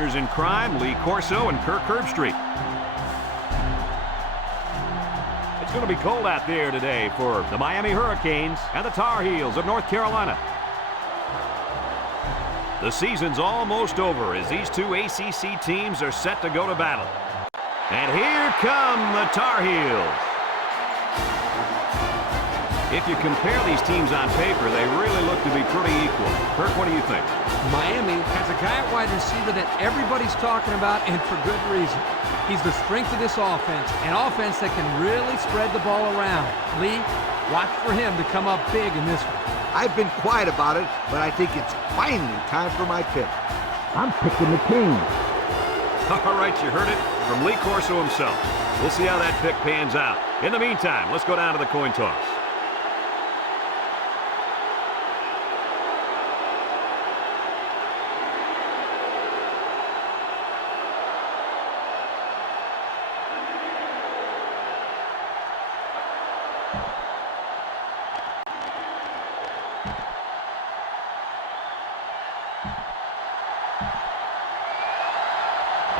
partners in crime, Lee Corso and Kirk Herbstreit. It's going to be cold out there today for the Miami Hurricanes and the Tar Heels of North Carolina. The season's almost over as these two ACC teams are set to go to battle. And here come the Tar Heels. If you compare these teams on paper, they really look to be pretty equal. Kirk, what do you think? Miami has a guy at wide receiver that everybody's talking about, and for good reason. He's the strength of this offense, an offense that can really spread the ball around. Lee, watch for him to come up big in this one. I've been quiet about it, but I think it's finally time for my pick. I'm picking the Kings. All right, you heard it from Lee Corso himself. We'll see how that pick pans out. In the meantime, let's go down to the coin toss.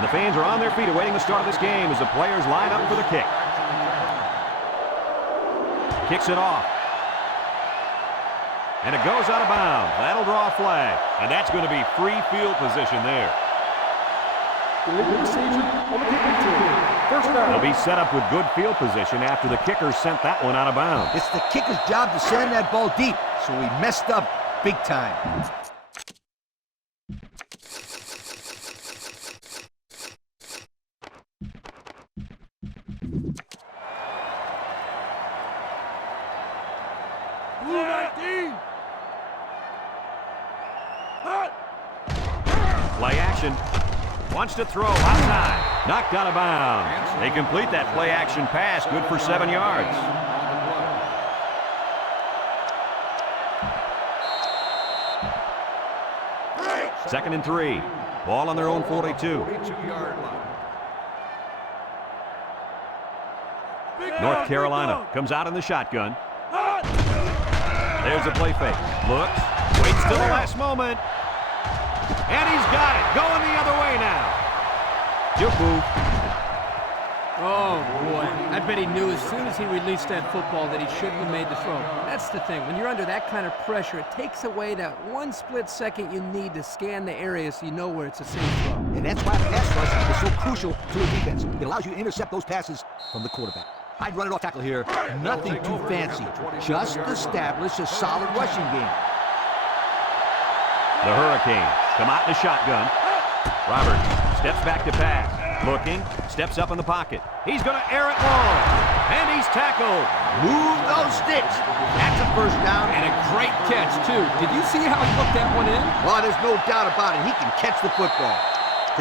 And the fans are on their feet awaiting the start of this game as the players line up for the kick. Kicks it off. And it goes out of bounds. That'll draw a flag. And that's going to be free field position there. They'll be set up with good field position after the kicker sent that one out of bounds. It's the kicker's job to send that ball deep, so he messed up big time. Play action. Wants to throw outside. Knocked out of bounds. They complete that play action pass. Good for 7 yards. Second and 3. Ball on their own 42. North Carolina comes out in the shotgun. There's a play fake. Looks. Waits till the last moment. And he's got it. Going the other way now. Juku. Oh, boy. I bet he knew as soon as he released that football that he shouldn't have made the throw. That's the thing. When you're under that kind of pressure, it takes away that one split second you need to scan the area so you know where it's a safe throw. And that's why pass rush is so crucial to a defense. It allows you to intercept those passes from the quarterback. I'd run it off tackle here. Nothing too fancy. Just establish a solid rushing game. The Hurricanes come out in the shotgun. Roberts steps back to pass. Looking, steps up in the pocket. He's going to air it long. And he's tackled. Move those sticks. That's a first down. And a great catch, too. Did you see how he hooked that one in? Well, there's no doubt about it. He can catch the football.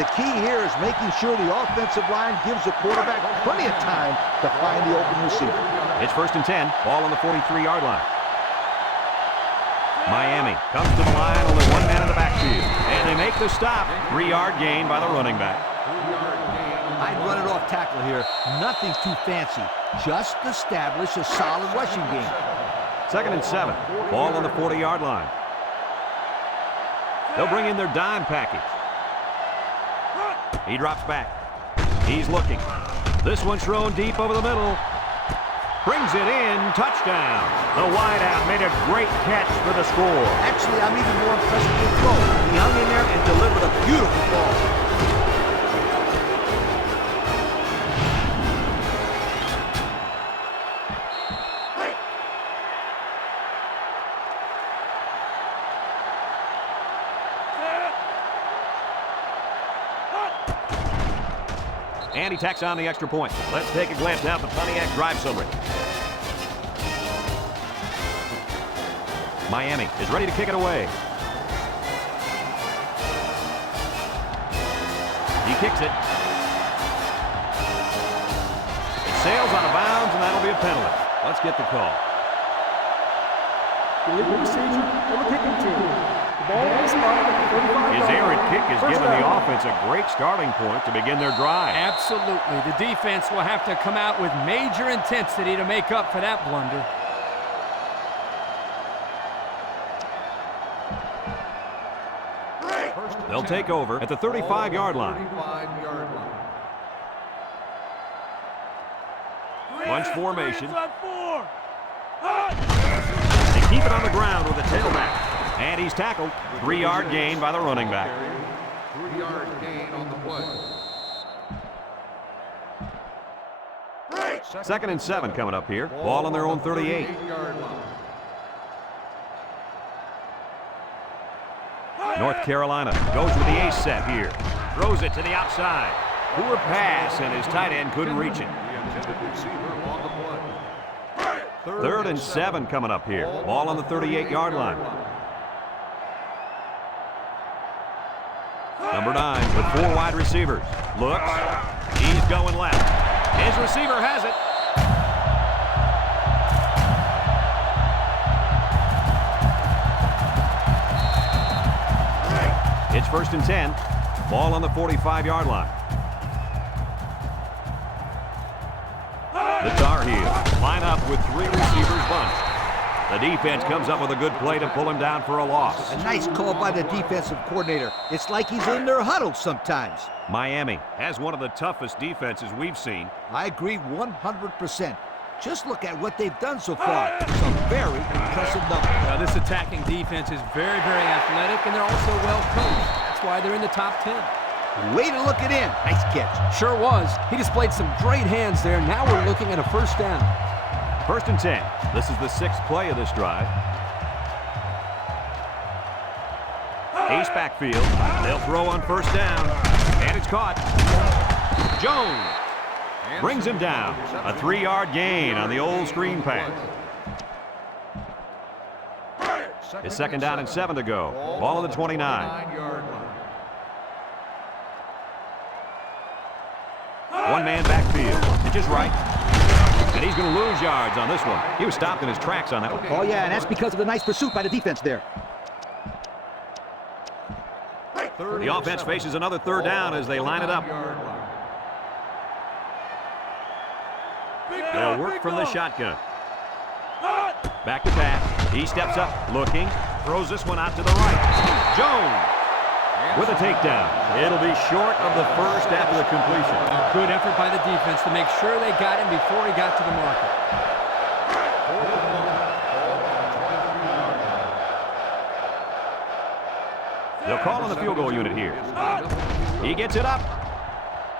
The key here is making sure the offensive line gives the quarterback plenty of time to find the open receiver. It's first and 10. Ball on the 43-yard line. Miami comes to the line, only one man in the backfield. And they make the stop. 3-yard gain by the running back. I'd run it off tackle here. Nothing too fancy. Just establish a solid rushing game. Second and 7. Ball on the 40-yard line. They'll bring in their dime package. He drops back. He's looking. This one's thrown deep over the middle. Brings it in. Touchdown. The wideout made a great catch for the score. Actually, I'm even more impressed with the throw. He hung in there and delivered a beautiful ball. And he tacks on the extra point. Let's take a glance now at the Pontiac drive summary. Miami is ready to kick it away. He kicks it. It sails out of bounds, and that'll be a penalty. Let's get the call. Illegal procedure on the kicking team. The ball is spotted at the 35-yard line. His errant kick has given the offense a great starting point to begin their drive. Absolutely. The defense will have to come out with major intensity to make up for that blunder. They'll They'll take over at the 35-yard line. Bunch formation. They keep it on the ground with the tailback. And he's tackled. 3-yard gain by the running back. 3-yard gain on the play. 2nd and 7 coming up here. Ball on their own 38. North Carolina goes with the ace set here. Throws it to the outside. Poor pass, and his tight end couldn't reach it. 3rd and 7 coming up here. Ball on the 38-yard line. Number 9 with 4 wide receivers. Looks. He's going left. His receiver has it. It's 1st and 10. Ball on the 45-yard line. The Tar Heels line up with 3 receivers bunched. The defense comes up with a good play to pull him down for a loss. A nice call by the defensive coordinator. It's like he's in their huddle sometimes. Miami has one of the toughest defenses we've seen. I agree 100%. Just look at what they've done so far. Some very impressive numbers. Now, this attacking defense is very, very athletic, and they're also well coached. That's why they're in the top 10. Way to look it in. Nice catch. Sure was. He displayed some great hands there. Now we're looking at a 1st down. 1st and 10. This is the 6th play of this drive. Ace backfield. They'll throw on 1st down. And it's caught. Jones brings him down. A 3-yard gain on the old screen pass. It's 2nd down and 7 to go. Ball on the 29. 1-man backfield. Pitches right. And he's going to lose yards on this one. He was stopped in his tracks on that one. Oh, yeah, and that's because of the nice pursuit by the defense there. The offense faces another 3rd down as they line it up. They'll work from the shotgun. Back to pass. He steps up, looking. Throws this one out to the right. Jones with a takedown. It'll be short of the 1st after the completion. Good effort by the defense to make sure they got him before he got to the marker. They'll call on the field goal unit here. He gets it up.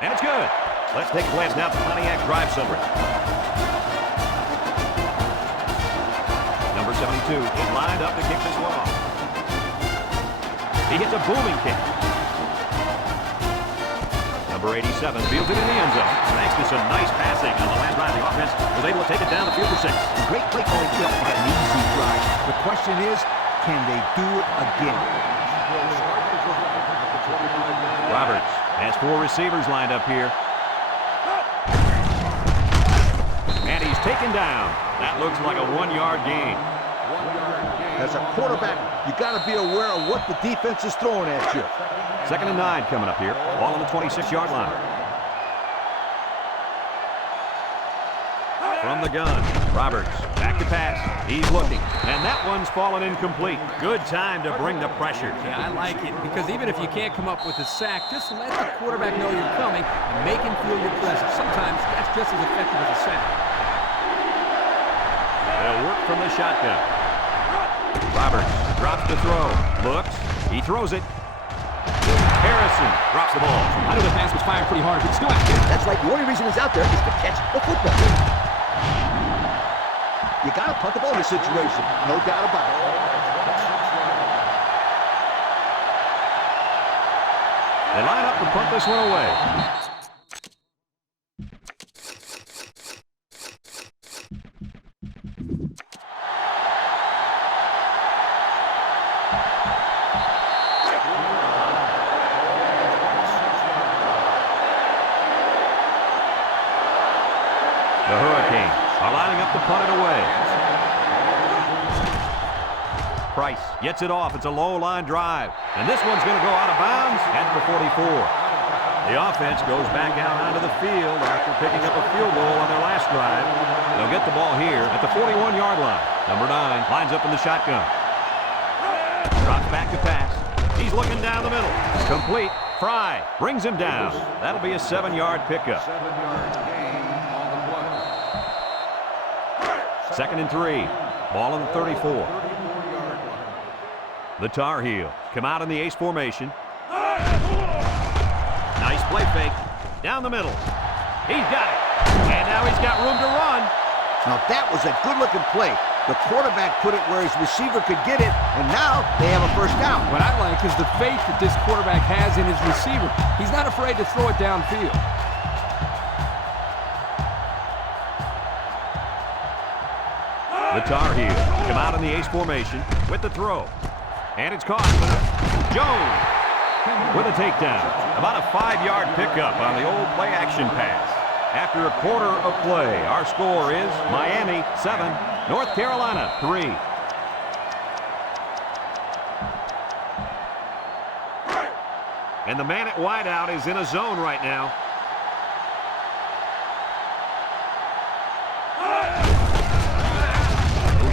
And it's good. Let's take a glance now at the Pontiac drive summary. Number 72 is lined up to kick this one off. He gets a booming kick. Number 87 fields it in the end zone. Thanks to some nice passing on the last drive, the offense was able to take it down the field for 6. Great play calling to get an easy drive. The question is, can they do it again? Roberts has 4 receivers lined up here. And he's taken down. That looks like a 1-yard gain. As a quarterback, you got to be aware of what the defense is throwing at you. 2nd and 9 coming up here. Ball on the 26-yard line. From the gun, Roberts back to pass. He's looking, and that one's fallen incomplete. Good time to bring the pressure. Yeah, I like it, because even if you can't come up with a sack, just let the quarterback know you're coming and make him feel your presence. Sometimes that's just as effective as a sack. They'll work from the shotgun. Roberts drops the throw. Looks. He throws it. Harrison drops the ball. I know the pass was fired pretty hard, but still out there. That's right. The only reason he's out there is to catch the football. You got to punt the ball in this situation. No doubt about it. They line up to punt this one away. The Hurricanes are lining up to punt it away. Price gets it off. It's a low line drive. And this one's going to go out of bounds at the 44. The offense goes back out onto the field after picking up a field goal on their last drive. They'll get the ball here at the 41-yard line. Number 9 lines up in the shotgun. Drops back to pass. He's He's looking down the middle. Complete. Fry brings him down. That'll be a 7-yard pickup. 7-yard gain on the play. 2nd and 3. Ball on the 34. 34-yard line. The Tar Heels come out in the ace formation. Nice play fake. Down the middle. He's got it. And now he's got room to run. Now that was a good-looking play. The quarterback put it where his receiver could get it, and now they have a first down. What I like is the faith that this quarterback has in his receiver. He's not afraid to throw it downfield. The Tar Heels come out in the ace formation with the throw. And it's caught. Jones with a takedown. About a 5-yard pickup on the old play-action pass. After a quarter of play, our score is Miami 7, North Carolina 3. And the man at wideout is in a zone right now.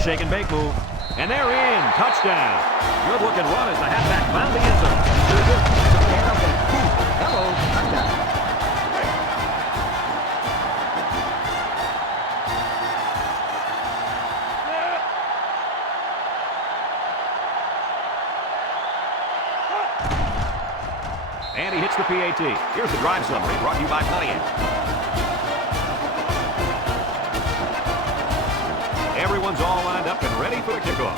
Shake and bake move. And they're in. Touchdown. Good looking run as the halfback found the end zone. Hello, touchdown. And he hits the PAT. Here's the drive summary brought to you by Pontiac. Everyone's all lined up and ready for the kickoff.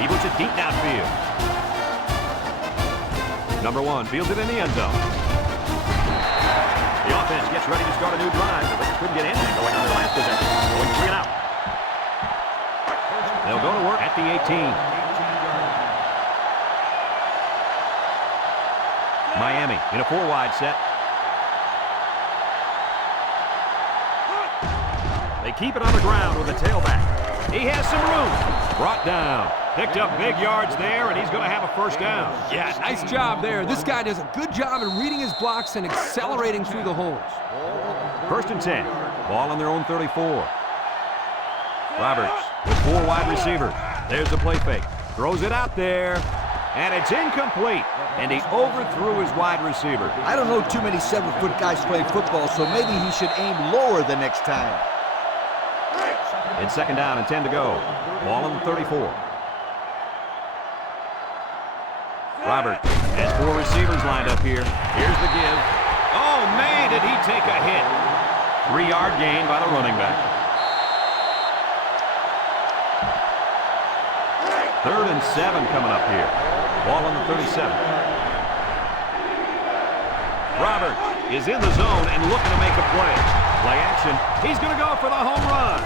He puts it deep downfield. Number 1 fields it in the end zone. The offense gets ready to start a new drive, but they couldn't get anything going on their last possession. Going 3 and out. They'll go to work at the 18. Miami in a 4-wide set. They keep it on the ground with a tailback. He has some room. Brought down. Picked up big yards there, and he's going to have a first down. Yeah, nice job there. This guy does a good job in reading his blocks and accelerating through the holes. 1st and 10. Ball on their own 34. Roberts with 4 wide receivers. There's the play fake. Throws it out there, and it's incomplete. And he overthrew his wide receiver. I don't know too many 7-foot guys playing football, so maybe he should aim lower the next time. It's 2nd down and 10 to go. Ball on the 34. Roberts has 4 receivers lined up here. Here's the give. Oh, man, did he take a hit. 3-yard gain by the running back. 3rd and 7 coming up here. Ball on the 37. Roberts is in the zone and looking to make a play. Play action. He's going to go for the home run.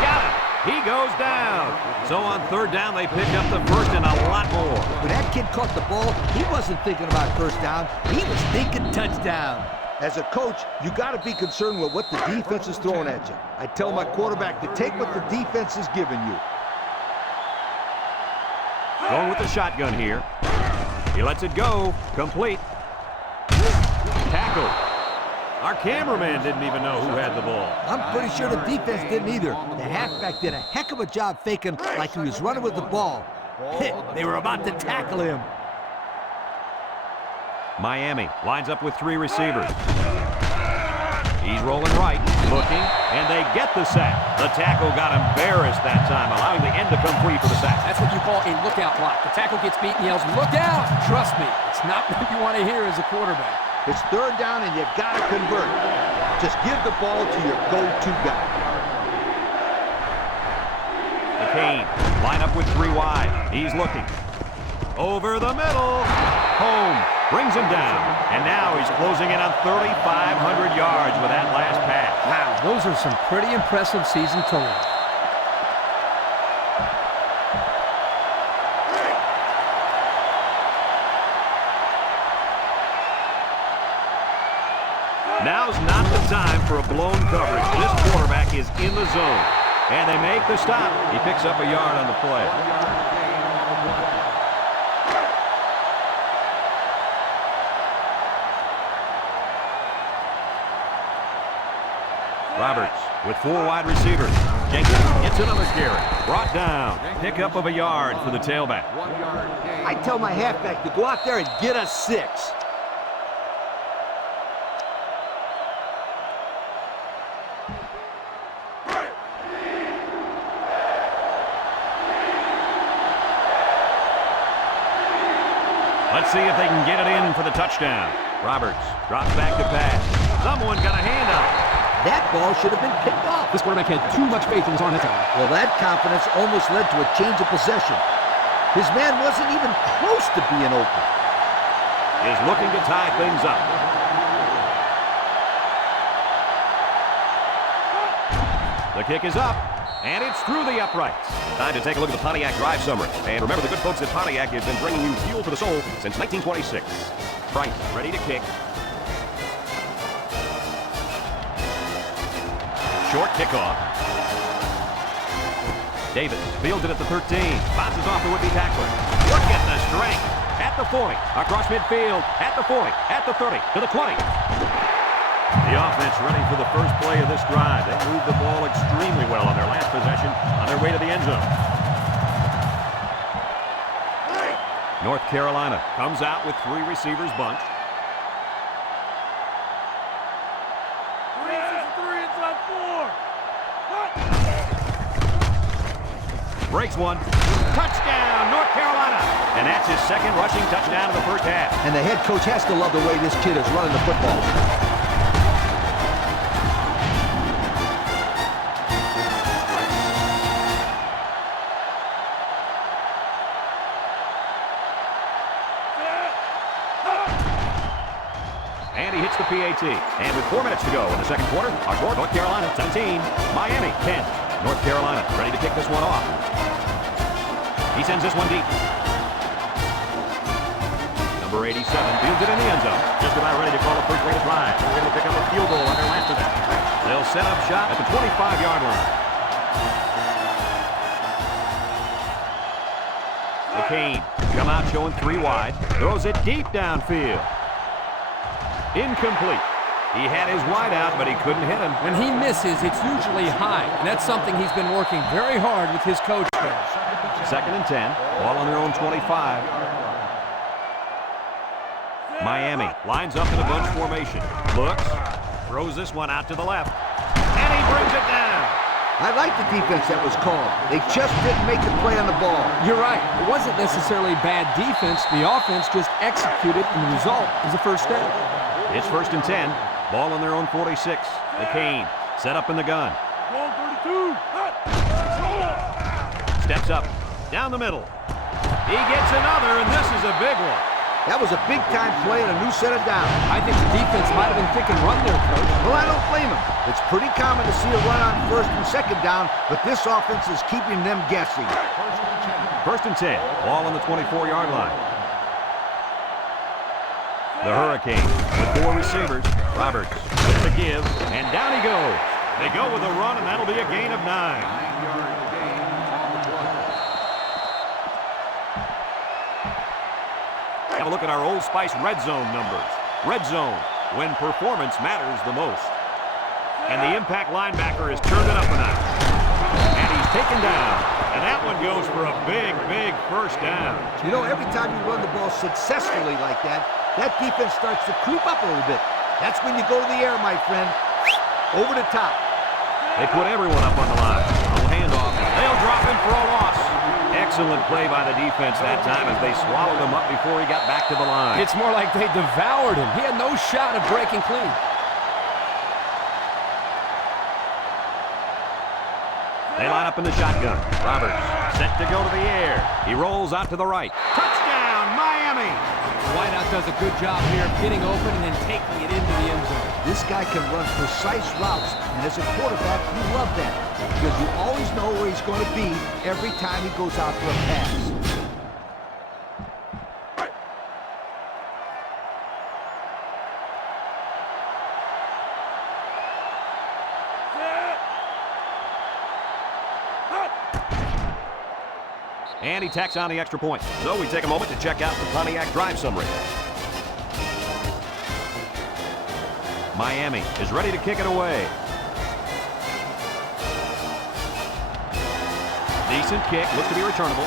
Got it. He goes down. So on 3rd down, they pick up the first and a lot more. When that kid caught the ball, he wasn't thinking about first down. He was thinking touchdown. As a coach, you got to be concerned with what the defense is throwing at you. I tell my quarterback to take what the defense is giving you. Going with the shotgun here. He lets it go. Complete. Tackle. Our cameraman didn't even know who had the ball. I'm pretty sure the defense didn't either. The halfback did a heck of a job faking like he was running with the ball. They were about to tackle him. Miami lines up with 3 receivers. He's rolling right, looking, and they get the sack. The tackle got embarrassed that time, allowing the end to come free for the sack. That's what you call a lookout block. The tackle gets beat and yells, "Look out!" Trust me, it's not what you want to hear as a quarterback. It's 3rd down and you got to convert. Just give the ball to your go-to guy. McCain line up with 3 wide. He's looking. Over the middle. Home brings him down. And now he's closing in on 3,500 yards with that last pass. Wow, those are some pretty impressive season totals. Now's not the time for a blown coverage. This quarterback is in the zone. And they make the stop. He picks up a yard on the play. Roberts with 4 wide receivers. Jenkins gets another carry. Brought down. Pickup of a yard for the tailback. 1 yard gain. I tell my halfback to go out there and get us 6. Let's see if they can get it in for the touchdown. Roberts drops back to pass. Someone got a hand up. That ball should have been picked off. This quarterback had too much faith in his arm that time. Well, that confidence almost led to a change of possession. His man wasn't even close to being open. Is looking to tie things up. The kick is up, and it's through the uprights. Time to take a look at the Pontiac drive summary. And remember, the good folks at Pontiac have been bringing you fuel for the soul since 1926. Price ready to kick. Short kickoff. Davis fields it at the 13. Bounces off the would-be tackler. Look at the strength. At the 40. Across midfield. At the 40. At the 30. To the 20. The offense ready for the first play of this drive. They moved the ball extremely well on their last possession on their way to the end zone. North Carolina comes out with 3 receivers bunched. Breaks one. Touchdown, North Carolina. And that's his second rushing touchdown of the first half. And the head coach has to love the way this kid is running the football. And he hits the PAT. And with 4 minutes to go in the second quarter, our score, North Carolina 17, Miami 10. North Carolina ready to kick this one off. He sends this one deep. Number 87 fields it in the end zone. Just about ready to call a first rate drive. They're going to pick up a field goal on their last possession. They'll set up shop at the 25-yard line. McCain come out showing 3 wide. Throws it deep downfield. Incomplete. He had his wide out, but he couldn't hit him. When he misses, it's usually high, and that's something he's been working very hard with his coach there. Second and 10. Ball on their own 25. Miami lines up in a bunch formation. Looks. Throws this one out to the left. And he brings it down. I like the defense that was called. They just didn't make the play on the ball. You're right. It wasn't necessarily bad defense. The offense just executed, and the result is a first down. It's first and 10. Ball on their own 46. McCain set up in the gun. Steps up. Down the middle. He gets another, and this is a big one. That was a big-time play and a new set of downs. I think the defense might have been thinking run there, Coach. Well, I don't blame him. It's pretty common to see a run on first and second down, but this offense is keeping them guessing. First and 10. Ball on the 24-yard line. The Hurricanes with 4 receivers. Roberts with the give, and down he goes. They go with a run, and that'll be a gain of 9. 9-yard gain on the play. Have a look at our Old Spice Red Zone numbers. Red Zone, when performance matters the most. And the impact linebacker has turned it up a notch. And he's taken down. And that one goes for a big, big first down. You know, every time you run the ball successfully like that, that defense starts to creep up a little bit. That's when you go to the air, my friend. Over the top. They put everyone up on the line. No handoff. They'll drop him for a loss. Excellent play by the defense that time as they swallowed him up before he got back to the line. It's more like they devoured him. He had no shot of breaking clean. They line up in the shotgun. Roberts set to go to the air. He rolls out to the right. Touchdown, Miami! The wideout does a good job here of getting open and then taking it into the end zone. This guy can run precise routes, and as a quarterback, you love that because you always know where he's going to be every time he goes out for a pass. And he tacks on the extra point. So we take a moment to check out the Pontiac drive summary. Miami is ready to kick it away. Decent kick. Looks to be returnable.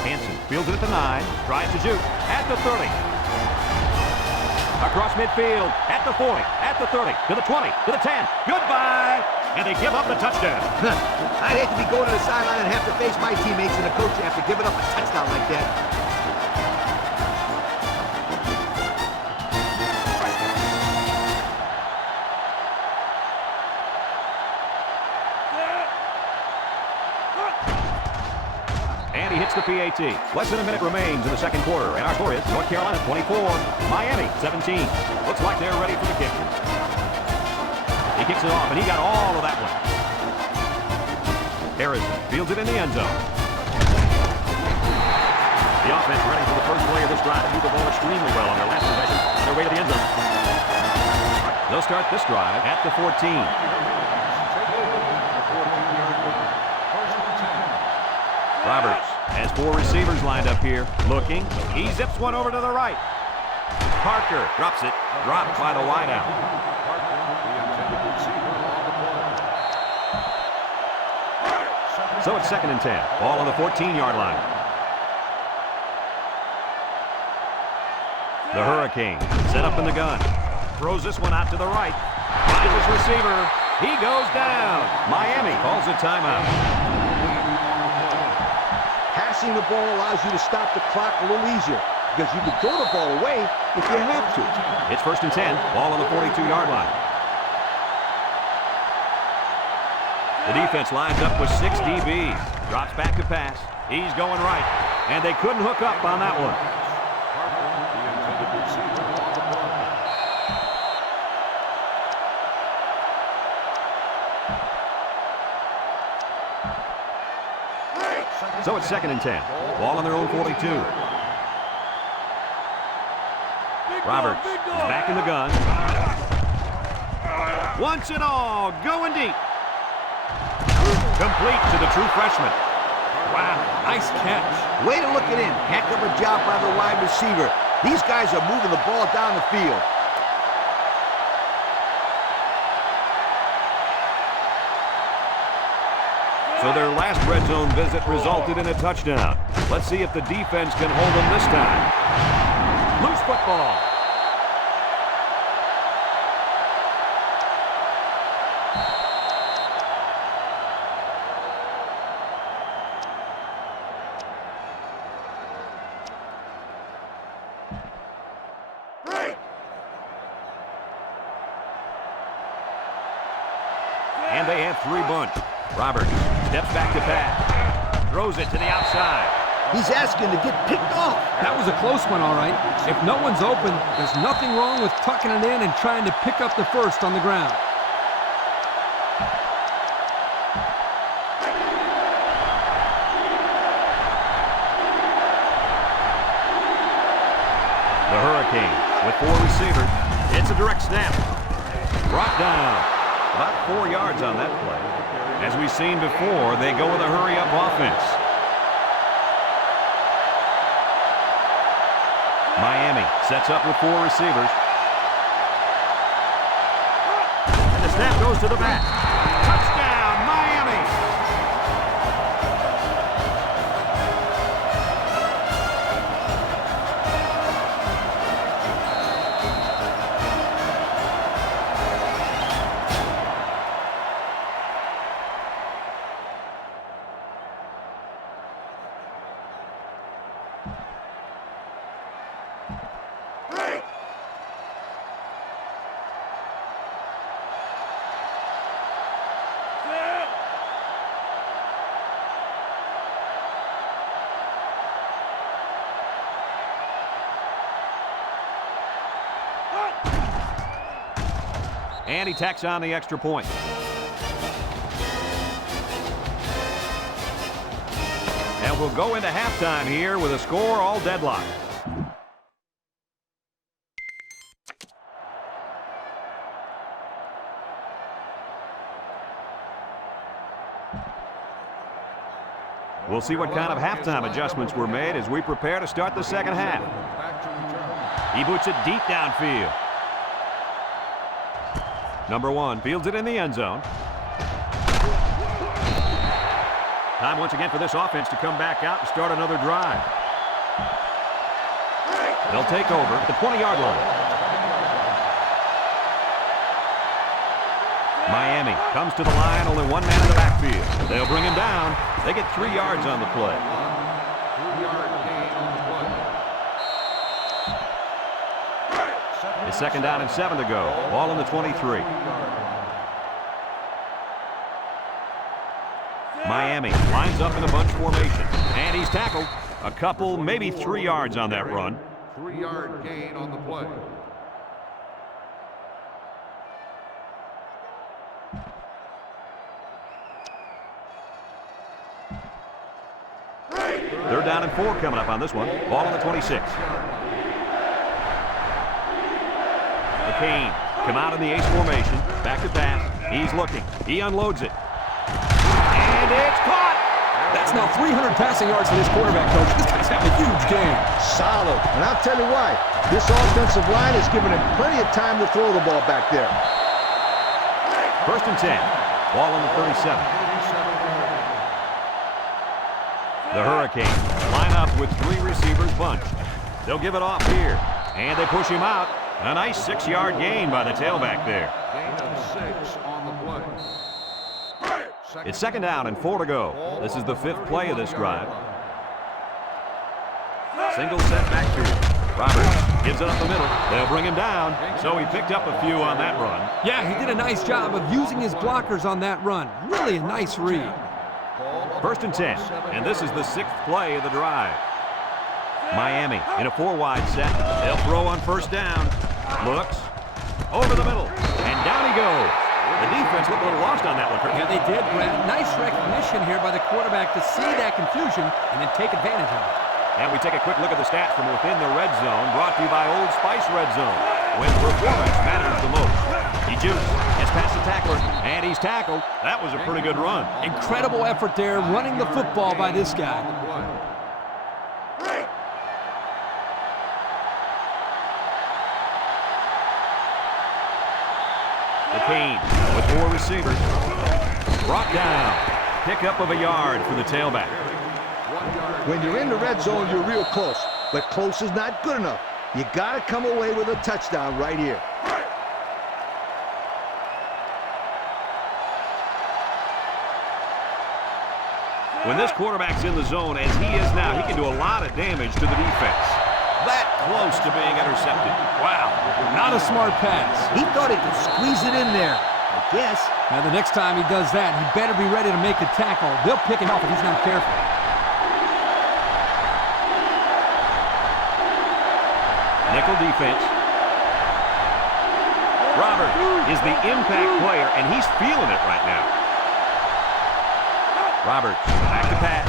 Hansen fields it at the 9. Tries to shoot. At the 30. Across midfield. At the 40. At the 30. To the 20. To the 10. Goodbye. And they give up the touchdown. I'd hate to be going to the sideline and have to face my teammates and the coach after giving up a touchdown like that. And he hits the PAT. Less than a minute remains in the second quarter. And our score is North Carolina 24, Miami 17. Looks like they're ready for the kick. He kicks it off, and he got all of that one. Harrison fields it in the end zone. The offense ready for the first play of this drive. They moved the ball extremely well on their last possession on their way to the end zone. They'll start this drive at the 14. Roberts has 4 receivers lined up here. Looking. He zips one over to the right. Parker drops it. Dropped by the wideout. So it's 2nd and 10. Ball on the 14-yard line. The Hurricane set up in the gun. Throws this one out to the right. Finds his receiver. He goes down. Miami calls a timeout. Passing the ball allows you to stop the clock a little easier because you can throw the ball away if you have to. It's 1st and 10. Ball on the 42-yard line. The defense lines up with 6 DBs. Drops back to pass. He's going right. And they couldn't hook up on that one. So it's 2nd and 10. Ball on their own 42. Roberts is back in the gun. Wants it all. Going deep. Complete to the true freshman. Wow, nice catch. Way to look it in. Heck of a job by the wide receiver. These guys are moving the ball down the field. So their last red zone visit resulted in a touchdown. Let's see if the defense can hold them this time. Loose football. And they have 3 bunch. Roberts steps back to pass. Throws it to the outside. He's asking to get picked off. That was a close one, all right. If no one's open, there's nothing wrong with tucking it in and trying to pick up the first on the ground. The Hurricane with 4 receivers. It's a direct snap. Brought down. About 4 yards on that play. As we've seen before, they go with a hurry-up offense. Miami sets up with 4 receivers. And the snap goes to the back. Touchdown, Miami! And he tacks on the extra point. And we'll go into halftime here with a score all deadlocked. We'll see what kind of halftime adjustments were made as we prepare to start the second half. He boots it deep downfield. Number 1 fields it in the end zone. Time once again for this offense to come back out and start another drive. They'll take over at the 20-yard line. Miami comes to the line, only one man in the backfield. They'll bring him down. They get 3 yards on the play. 3-yard gain on the play. It's 2nd down and 7 to go. Ball on the 23. Miami lines up in a bunch formation. And he's tackled. A couple, maybe 3 yards on that run. 3-yard gain on the play. They're down and 4 coming up on this one. Ball on the 26. McCain come out in the ace formation. Back to pass. He's looking. He unloads it. And it's caught. That's now 300 passing yards for this quarterback, Coach. This guy's having a huge game. Solid. And I'll tell you why. This offensive line has given him plenty of time to throw the ball back there. 1st and 10. Ball on the 37. The Hurricanes line up with 3 receivers bunched. They'll give it off here. And they push him out. A nice 6-yard gain by the tailback there. Gain of 6 on the play. It's 2nd down and 4 to go. This is the 5th play of this drive. Single set back to him. Roberts gives it up the middle. They'll bring him down. So he picked up a few on that run. Yeah, he did a nice job of using his blockers on that run. Really a nice read. 1st and 10. And this is the 6th play of the drive. Miami in a 4-wide set. They'll throw on 1st down. Looks over the middle. And down he goes. The defense looked a little lost on that one. Yeah, they did, Brad. Nice recognition here by the quarterback to see that confusion and then take advantage of it. And we take a quick look at the stats from within the red zone, brought to you by Old Spice Red Zone, when performance matters the most. He jukes, gets past the tackler, and he's tackled. That was a pretty good run. Incredible effort there, running the football by this guy. McCain with 4 receivers. Brought down. Pickup of a yard for the tailback. When you're in the red zone, you're real close. But close is not good enough. You got to come away with a touchdown right here. When this quarterback's in the zone, as he is now, he can do a lot of damage to the defense. That close to being intercepted. Wow. Not a smart pass. He thought he could squeeze it in there, I guess. Now, the next time he does that, he better be ready to make the tackle. They'll pick him off if he's not careful. Nickel defense. Robert is the impact player, and he's feeling it right now. Roberts back to pass.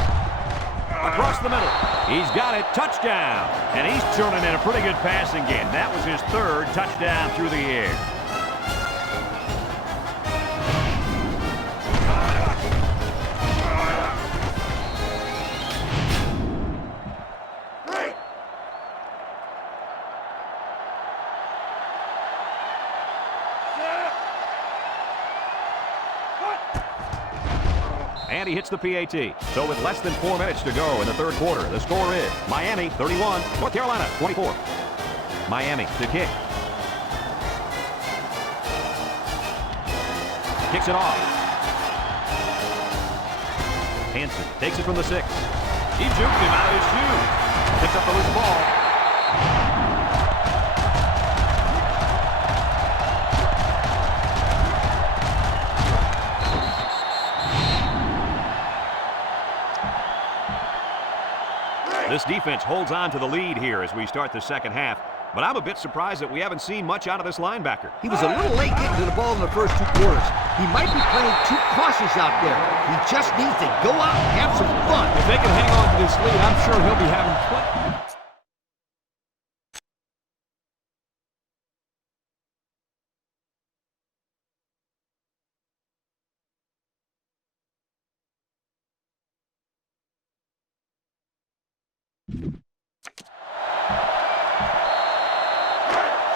Across the middle. He's got it. Touchdown. And he's turning in a pretty good passing game. That was his 3rd touchdown through the air. And he hits the PAT. So with less than 4 minutes to go in the 3rd quarter, the score is Miami 31, North Carolina 24. Miami to kick. Kicks it off. Hansen takes it from the 6. He juked him out of his shoes. Picks up the loose ball. This defense holds on to the lead here as we start the 2nd half. But I'm a bit surprised that we haven't seen much out of this linebacker. He was a little late getting to the ball in the first 2 quarters. He might be playing too cautious out there. He just needs to go out and have some fun. If they can hang on to this lead, I'm sure he'll be having fun.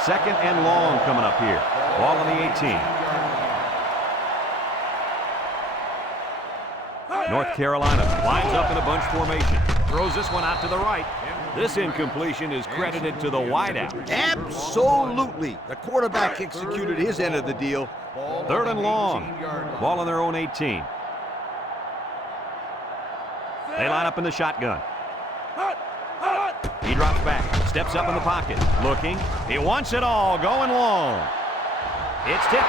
Second and long coming up here. Ball on the 18. North Carolina lines up in a bunch formation. Throws this one out to the right. This incompletion is credited to the wideout. Absolutely. The quarterback executed his end of the deal. 3rd and long. Ball on their own 18. They line up in the shotgun. He drops back, steps up in the pocket, looking. He wants it all, going long. It's tipped.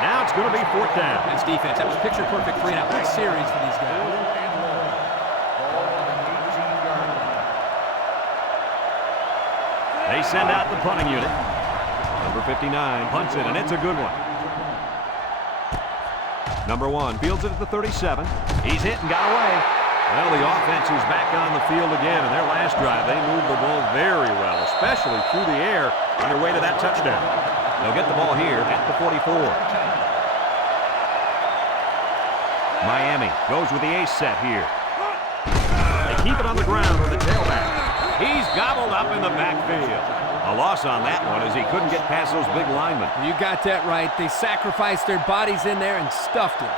Now it's going to be 4th down. That's defense. That was picture-perfect 3-and-out. Big series for these guys. They send out the punting unit. Number 59 punts it, and it's a good one. Number 1 fields it at the 37. He's hit and got away. Well, the offense is back on the field again. In their last drive, they moved the ball very well, especially through the air on their way to that touchdown. They'll get the ball here at the 44. Miami goes with the ace set here. They keep it on the ground with the tailback. He's gobbled up in the backfield. A loss on that one as he couldn't get past those big linemen. You got that right. They sacrificed their bodies in there and stuffed him.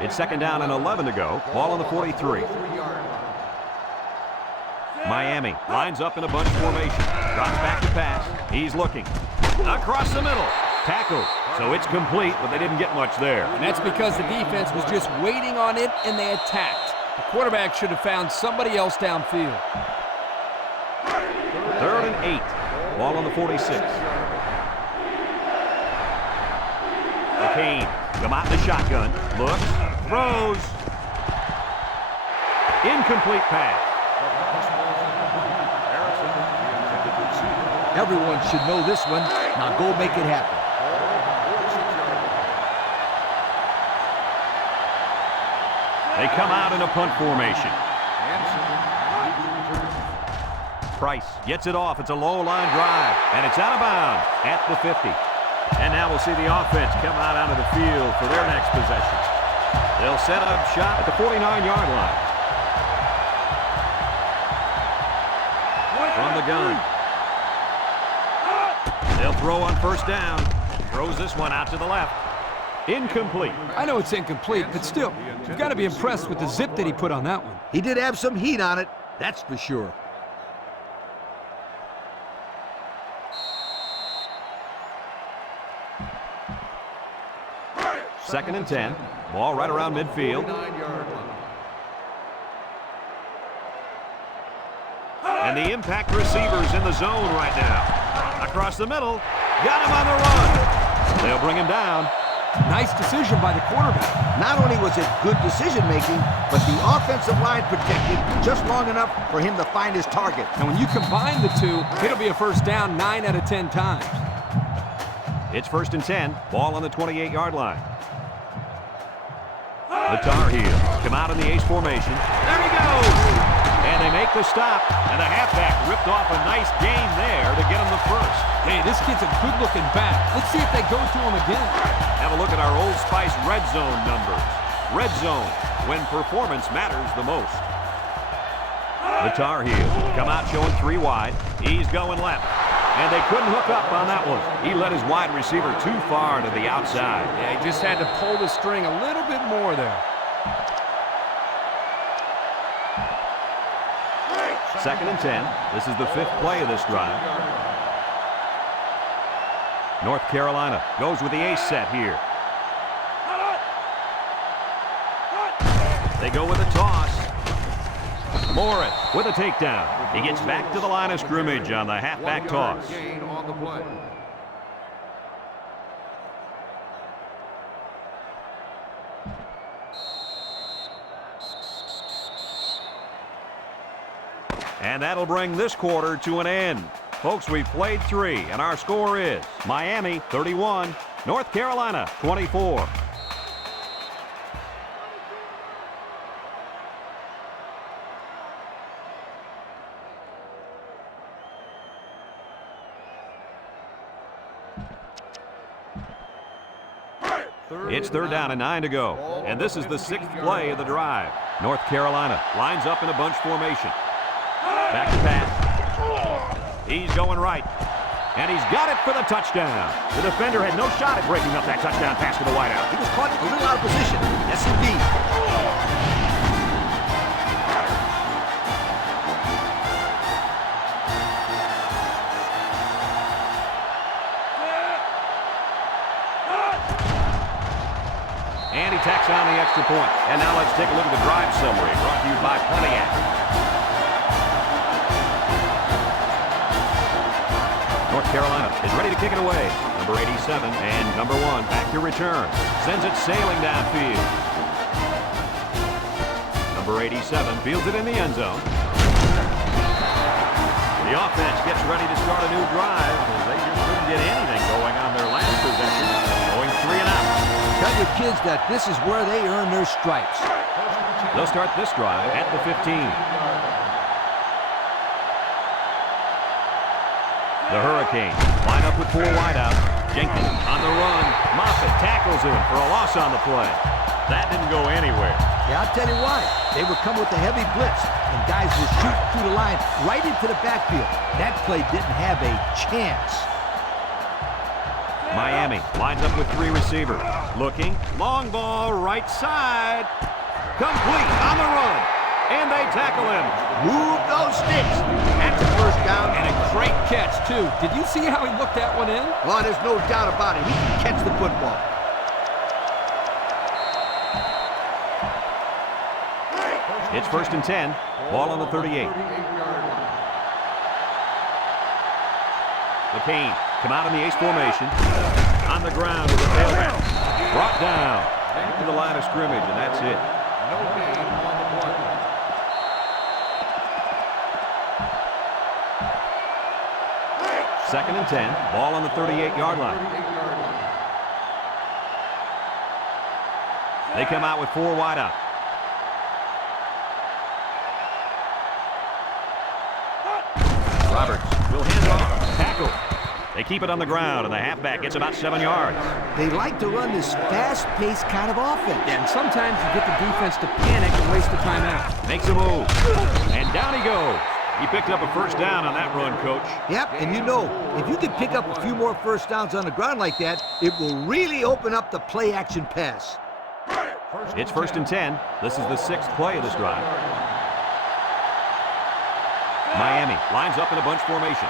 It's 2nd down and 11 to go. Ball on the 43. Miami lines up in a bunch formation. Drops back to pass. He's looking. Across the middle. Tackled. So it's complete, but they didn't get much there. And that's because the defense was just waiting on it and they attacked. The quarterback should have found somebody else downfield. 3rd and 8. Ball on the 46. McCain come out in the shotgun. Looks. Throws. Incomplete pass. Everyone should know this one. Now go make it happen. They come out in a punt formation. Price gets it off. It's a low line drive, and it's out of bounds at the 50. And now we'll see the offense come out onto the field for their next possession. They'll set up shop at the 49-yard line. From the gun. They'll throw on 1st down. Throws this one out to the left. Incomplete. I know it's incomplete, but still, you've got to be impressed with the zip that he put on that one. He did have some heat on it, that's for sure. 2nd and 10. Ball right around midfield. And the impact receivers in the zone right now. Across the middle. Got him on the run. They'll bring him down. Nice decision by the quarterback. Not only was it good decision-making, but the offensive line protected just long enough for him to find his target. And when you combine the two, it'll be a 1st down 9 out of 10 times. It's 1st and 10. Ball on the 28-yard line. The Tar Heels come out in the ace formation. There he goes! And they make the stop. And the halfback ripped off a nice gain there to get him the 1st. Hey, this kid's a good-looking back. Let's see if they go to him again. Have a look at our Old Spice Red Zone numbers. Red Zone, when performance matters the most. The Tar Heels come out showing 3 wide. He's going left. And they couldn't hook up on that one. He led his wide receiver too far to the outside. Yeah, he just had to pull the string a little bit more there. 2nd and 10. This is the 5th play of this drive. North Carolina goes with the ace set here. They go with a toss. Morris with a takedown. He gets back to the line of scrimmage on the halfback toss. Gain on the play. And that'll bring this quarter to an end. Folks, we've played 3, and our score is Miami 31, North Carolina 24. It's 3rd down and 9 to go. And this is the 6th play of the drive. North Carolina lines up in a bunch formation. Back to pass. He's going right. And he's got it for the touchdown. The defender had no shot at breaking up that touchdown pass to the wideout. He was caught a little out of position. Yes, indeed. And he tacks on the extra point. And now let's take a look at the drive summary brought to you by Pontiac. North Carolina is ready to kick it away. Number 87 and number 1 back to return. Sends it sailing downfield. Number 87 fields it in the end zone. The offense gets ready to start a new drive as they just couldn't get anything going on their last possession. Going 3 and out. Tell your kids that this is where they earn their stripes. They'll start this drive at the 15. The Hurricanes line up with 4 wideouts. Jenkins on the run. Moffitt tackles him for a loss on the play. That didn't go anywhere. Yeah, I'll tell you why. They would come with a heavy blitz, and guys would shoot through the line right into the backfield. That play didn't have a chance. Miami lines up with 3 receivers. Looking, long ball, right side. Complete on the run. And they tackle him. Move those sticks. That's a first down. And a great catch, too. Did you see how he looked that one in? Well, there's no doubt about it. He can catch the football. It's 1st and 10. Ball on the 38. The Canes come out in the ace formation. On the ground with the tailback. Brought down. Back to the line of scrimmage, and that's it. No gain on the play. Second and 10. Ball on the 38-yard line. They come out with 4 wide out. Roberts will hand off. Tackle. They keep it on the ground, and the halfback gets about 7 yards. They like to run this fast-paced kind of offense. And sometimes you get the defense to panic and waste the timeout. Makes a move. And down he goes. He picked up a first down on that run, Coach. Yep, and you know, if you can pick up a few more first downs on the ground like that, it will really open up the play-action pass. It's 1st and 10. This is the 6th play of this drive. Miami lines up in a bunch formation.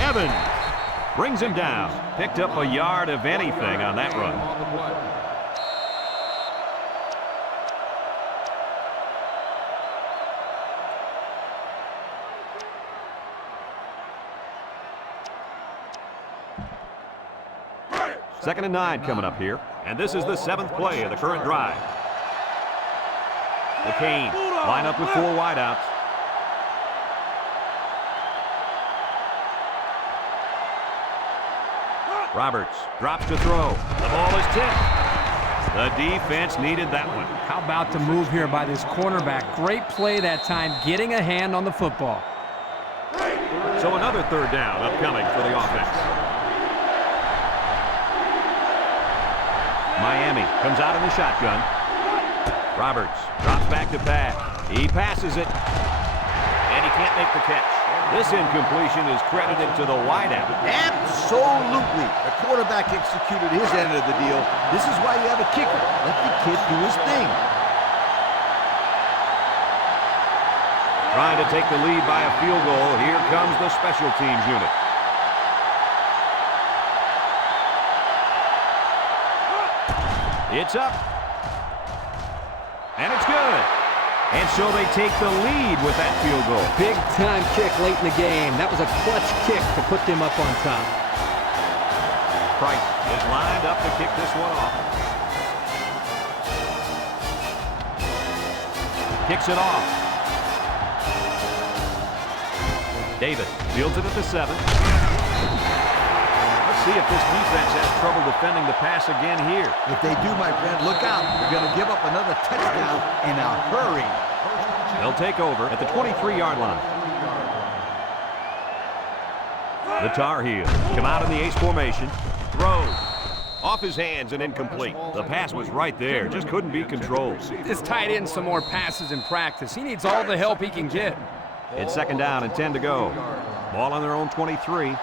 Evans brings him down. Picked up a yard of anything on that run. Second and 9 coming up here. And this is the 7th play of the current drive. The Canes line up with 4 wideouts. Roberts drops to throw. The ball is tipped. The defense needed that one. How about the move here by this cornerback? Great play that time, getting a hand on the football. So another 3rd down upcoming for the offense. Miami comes out in the shotgun. Roberts drops back to pass. He passes it. And he can't make the catch. This incompletion is credited to the wideout. Absolutely. The quarterback executed his end of the deal. This is why you have a kicker. Let the kid do his thing. Trying to take the lead by a field goal. Here comes the special teams unit. It's up. And it's good. And so they take the lead with that field goal. Big time kick late in the game. That was a clutch kick to put them up on top. Price is lined up to kick this one off. Kicks it off. Davis fields it at the 7. Let's see if this defense has trouble defending the pass again here. If they do, my friend, look out. They're going to give up another touchdown in a hurry. They'll take over at the 23-yard line. The Tar Heels come out in the ace formation. Throws. Off his hands and incomplete. The pass was right there, just couldn't be controlled. This tight end some more passes in practice. He needs all the help he can get. It's second down and 10 to go. Ball on their own 23. 3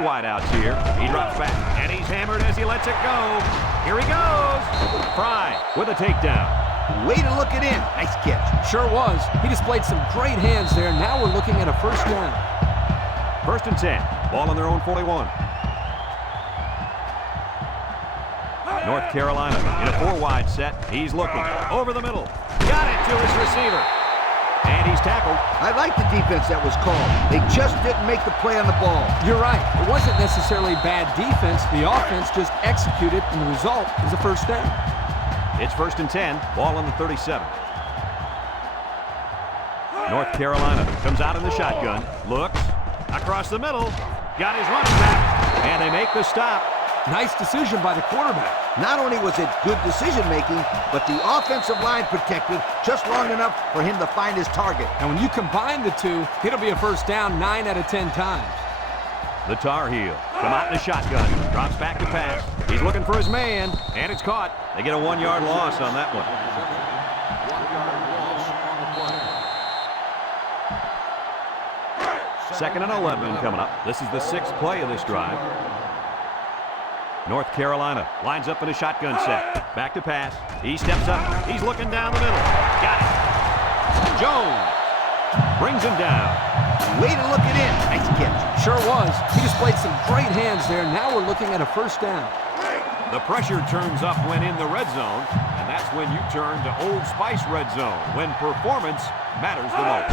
wideouts here. He drops back, and he's hammered as he lets it go. Here he goes. Fry with a takedown. Way to look it in. Nice catch. Sure was. He displayed some great hands there. Now we're looking at a first down. First and 10. Ball on their own 41. North Carolina in a 4-wide set. He's looking over the middle. Got it to his receiver. And he's tackled. I like the defense that was called. They just didn't make the play on the ball. You're right. It wasn't necessarily bad defense. The offense just executed, and the result is a first down. It's first and 10. Ball on the 37. North Carolina comes out in the shotgun. Looks across the middle. Got his running back. And they make the stop. Nice decision by the quarterback. Not only was it good decision-making, but the offensive line protected just long enough for him to find his target. And when you combine the two, it'll be a first down 9 out of 10 times. The Tar Heel come out in the shotgun. Drops back to pass. He's looking for his man, and it's caught. They get a 1-yard loss on that one. 2nd and 11 coming up. This is the 6th play of this drive. North Carolina lines up in a shotgun set. Back to pass. He steps up. He's looking down the middle. Got it. Jones brings him down. Way to look it in. Nice catch. Sure was. He displayed some great hands there. Now we're looking at a first down. The pressure turns up when in the red zone, and that's when you turn to Old Spice Red Zone, when performance matters the most.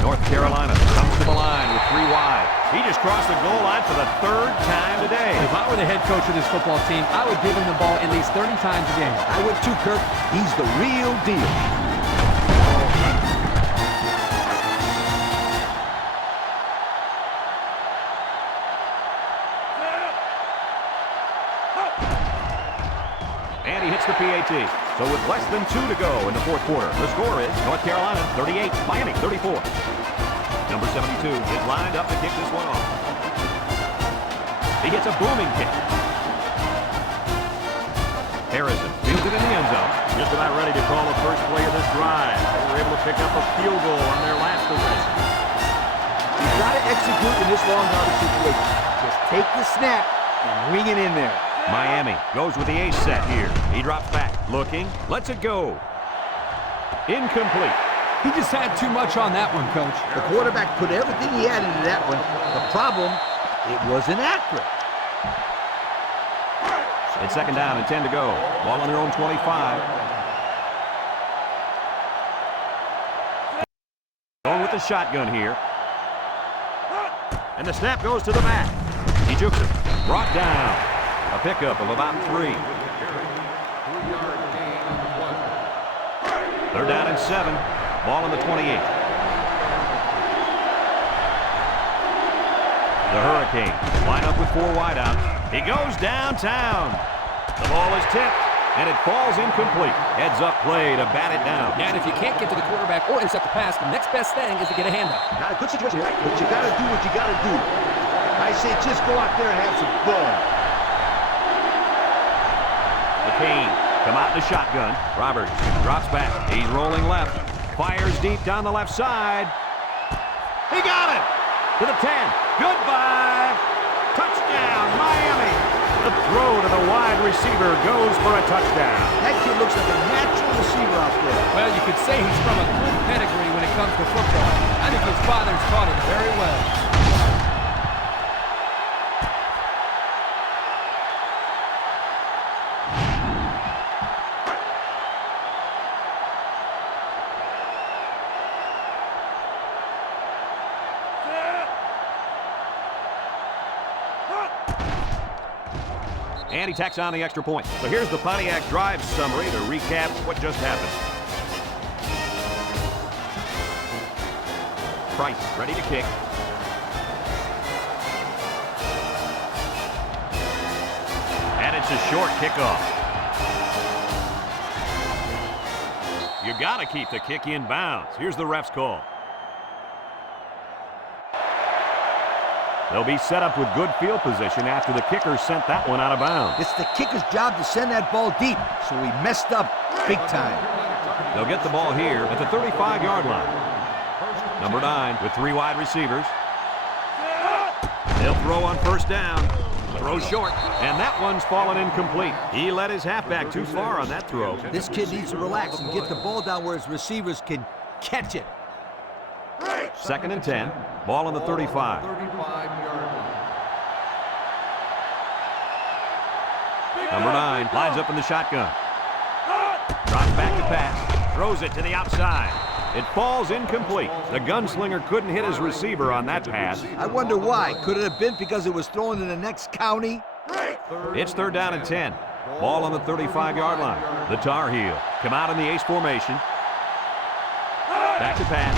North Carolina comes to the line with 3 wide. He just crossed the goal line for the 3rd time today. If I were the head coach of this football team, I would give him the ball at least 30 times a game. I would too, Kirk. He's the real deal. And he hits the PAT. So with less than 2 to go in the 4th quarter, the score is North Carolina 38, Miami 34. Number 72 is lined up to kick this one off. He gets a booming kick. Harrison fields it in the end zone. Just about ready to call the first play of this drive. They were able to pick up a field goal on their last possession. You've got to execute in this long yardage situation. Just take the snap and wing it in there. Miami goes with the ace set here. He drops back, looking, lets it go. Incomplete. He just had too much on that one, Coach. The quarterback put everything he had into that one. The problem, it wasn't accurate. It's second down and 10 to go. Ball on their own 25. Going with the shotgun here. And the snap goes to the back. He jukes it. Brought down. A pickup of about 3. 3rd down and 7. Ball on the 28. The Hurricanes line up with 4 wideouts. He goes downtown. The ball is tipped, and it falls incomplete. Heads-up play to bat it down. Yeah, and if you can't get to the quarterback or intercept the pass, the next best thing is to get a handout. Not a good situation here, but you got to do what you got to do. I say just go out there and have some fun. Kane come out in the shotgun. Roberts drops back. He's rolling left. Fires deep down the left side. He got it! To the 10. Goodbye! Touchdown, Miami! The throw to the wide receiver goes for a touchdown. That kid looks like a natural receiver out there. Well, you could say he's from a good pedigree when it comes to football. I think his father's taught him very well. And he tacks on the extra point. So here's the Pontiac drive summary to recap what just happened. Price ready to kick. And it's a short kickoff. You got to keep the kick in bounds. Here's the ref's call. They'll be set up with good field position after the kicker sent that one out of bounds. It's the kicker's job to send that ball deep, so he messed up big time. They'll get the ball here at the 35-yard line. Number 9 with 3 wide receivers. They'll throw on first down. Throw short, and that one's fallen incomplete. He let his halfback too far on that throw. This kid needs to relax and get the ball down where his receivers can catch it. 2nd and 10. Ball on the 35. 35-yard line. Number 9 lines up in the shotgun. Drops back to pass. Throws it to the outside. It falls incomplete. The gunslinger couldn't hit his receiver on that pass. I wonder why. Could it have been because it was thrown in the next county? It's 3rd down and 10. Ball on the 35-yard line. The Tar Heel come out in the ace formation. Back to pass.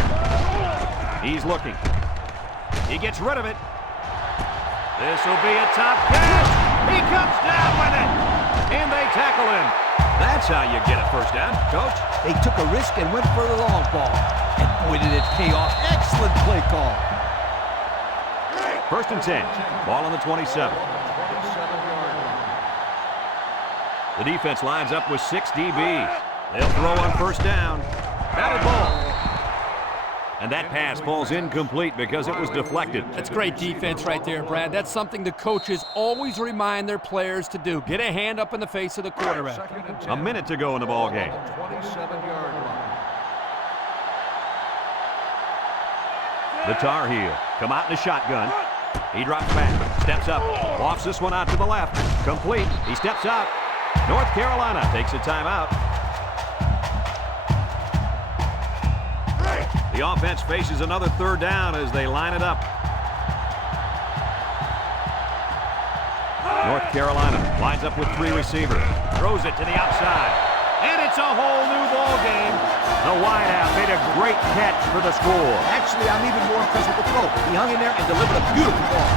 He's looking. He gets rid of it. This will be a top catch. He comes down with it. And they tackle him. That's how you get a first down, Coach. They took a risk and went for the long ball. And boy, did it pay off. Excellent play call. 1st and 10. Ball on the 27. The defense lines up with 6 DBs. They'll throw on first down. Batted ball. And that pass falls incomplete because it was deflected. That's great defense right there, Brad. That's something the coaches always remind their players to do. Get a hand up in the face of the quarterback. A minute to go in the ball game. 27-yard line. The Tar Heel come out in the shotgun. He drops back, steps up, lofts this one out to the left. Complete. He steps out. North Carolina takes a timeout. The offense faces another 3rd down as they line it up. North Carolina lines up with 3 receivers. Throws it to the outside. And it's a whole new ball game. The wideout made a great catch for the score. Actually, I'm even more impressed with the throw. He hung in there and delivered a beautiful ball.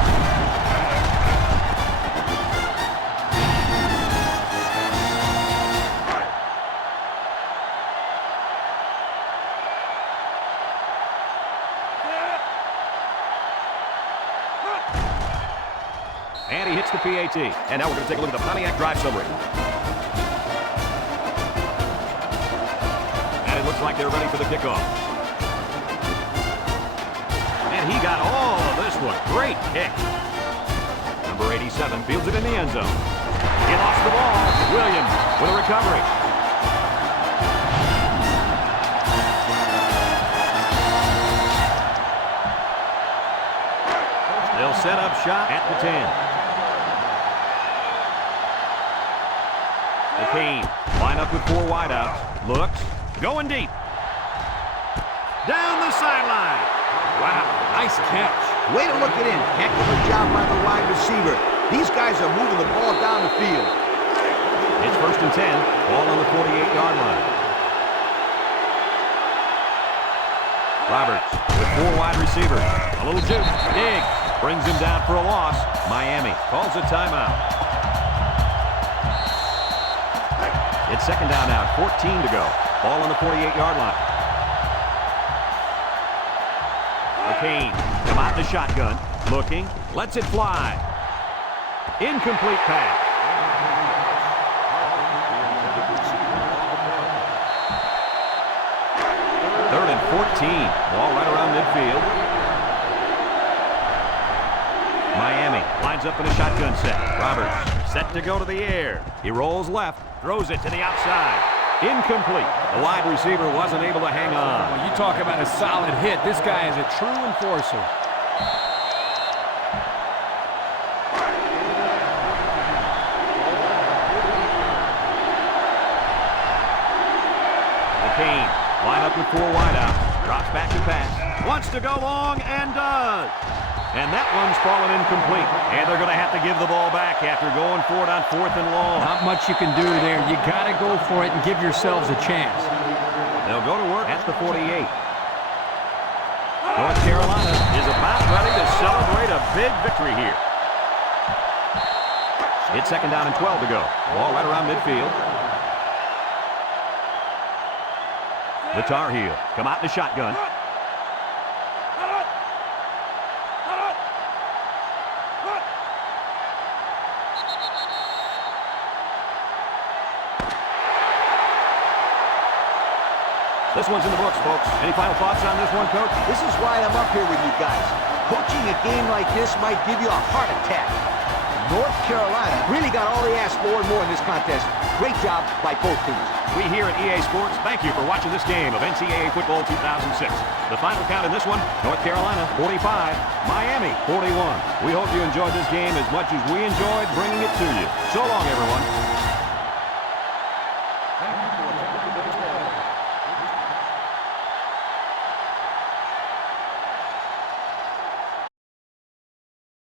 And he hits the PAT. And now we're going to take a look at the Pontiac drive summary. And it looks like they're ready for the kickoff. And he got all of this one. Great kick. Number 87 fields it in the end zone. He lost the ball. Williams with a recovery. They'll set up shot at the 10. McCain line up with 4 wideouts. Looks. Going deep. Down the sideline. Wow, nice catch. Way to look it in. Heck of a job by the wide receiver. These guys are moving the ball down the field. It's 1st and 10. Ball on the 48-yard line. Roberts with 4 wide receivers. A little juke. Diggs brings him down for a loss. Miami calls a timeout. It's 2nd down now, 14 to go. Ball on the 48-yard line. McCain come out in the shotgun. Looking. Lets it fly. Incomplete pass. Third and 14. Ball right around midfield. Miami lines up in a shotgun set. Roberts set to go to the air. He rolls left. Throws it to the outside. Incomplete. The wide receiver wasn't able to hang on. Well, you talk about a solid hit. This guy is a true enforcer. McCain line up with 4 wideouts. Drops back to pass. Wants to go long and does. And that one's fallen incomplete. And they're going to have to give the ball back after going for it on 4th and long. Not much you can do there. You got to go for it and give yourselves a chance. They'll go to work at the 48. North Carolina is about ready to celebrate a big victory here. It's 2nd down and 12 to go. Ball right around midfield. The Tar Heel come out in the shotgun. This one's in the books, folks. Any final thoughts on this one, Coach? This is why I'm up here with you guys. Coaching a game like this might give you a heart attack. North Carolina really got all they asked for and more in this contest. Great job by both teams. We here at EA Sports thank you for watching this game of NCAA Football 2006. The final count in this one, North Carolina 45, Miami 41. We hope you enjoyed this game as much as we enjoyed bringing it to you. So long, everyone.